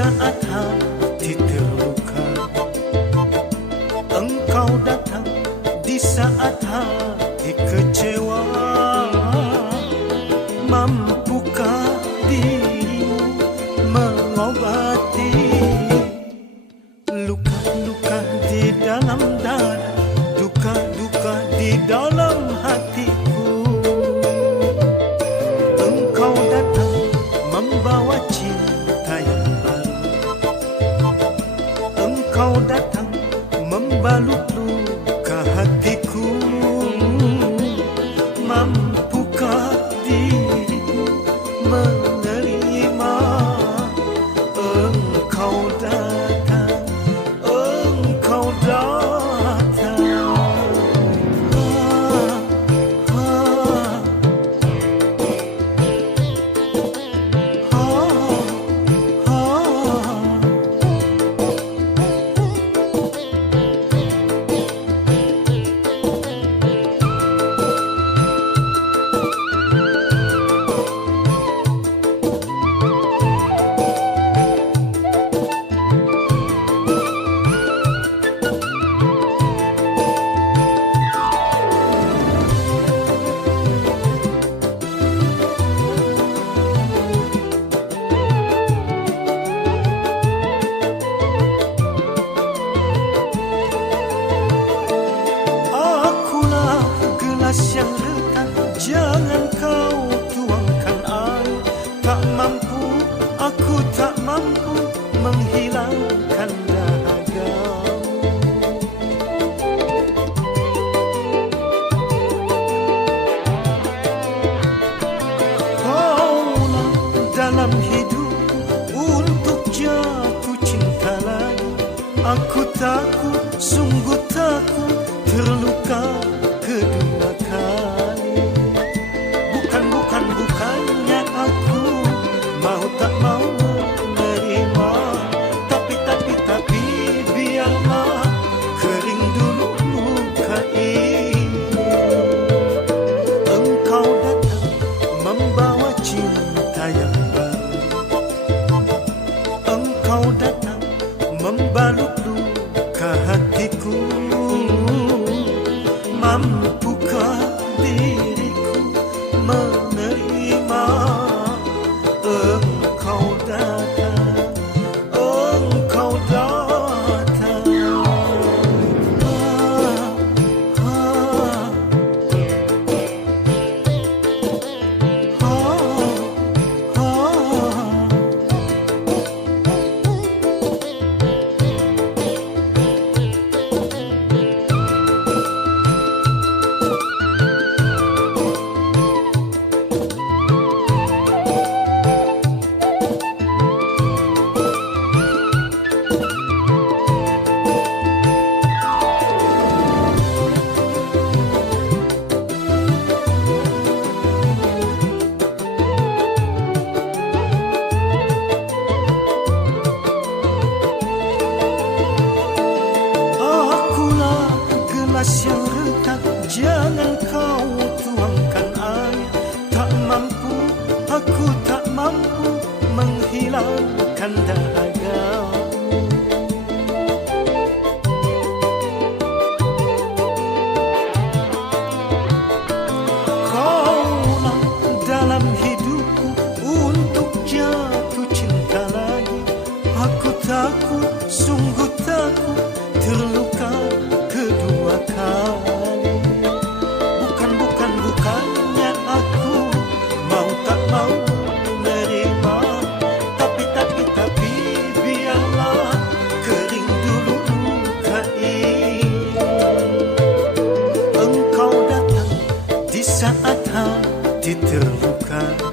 saat hati terluka. Engkau datang di saat hati kecewa. Mampukah dirimu mengobati luka-luka di dalam dada, duka-duka di dalam hatiku? Engkau datang membawa cinta yang baru. Engkau datang membalut luka hatiku. Mampukah dirimu menerima? Engkau datang, engkau datang. Yang retak, jangan kau tuangkan air. Tak mampu, aku tak mampu menghilangkan dahagamu. Kaulah dalam hidupku untuk jatuh cinta lagi. Aku takut, sungguh takut terluka kedua kali. Bukannya aku mau tak mau menerima, tapi biarlah kering dulu luka ini. Engkau datang membawa cinta yang baru. Engkau datang membalut luka hatiku. Mampukah diriku menerima? Engkau datang, engkau datang. Yang retak, jangan kau tuangkan air. Tak mampu, aku tak mampu menghilangkan dahagamu. Kaulah dalam hidupku untuk jatuh cinta lagi. Aku takut, sungguh takut terluka kedua kali. Bukannya aku mau tak mau menerima, tapi biarlah kering dulu luka ini. Engkau datang di saat hati terluka.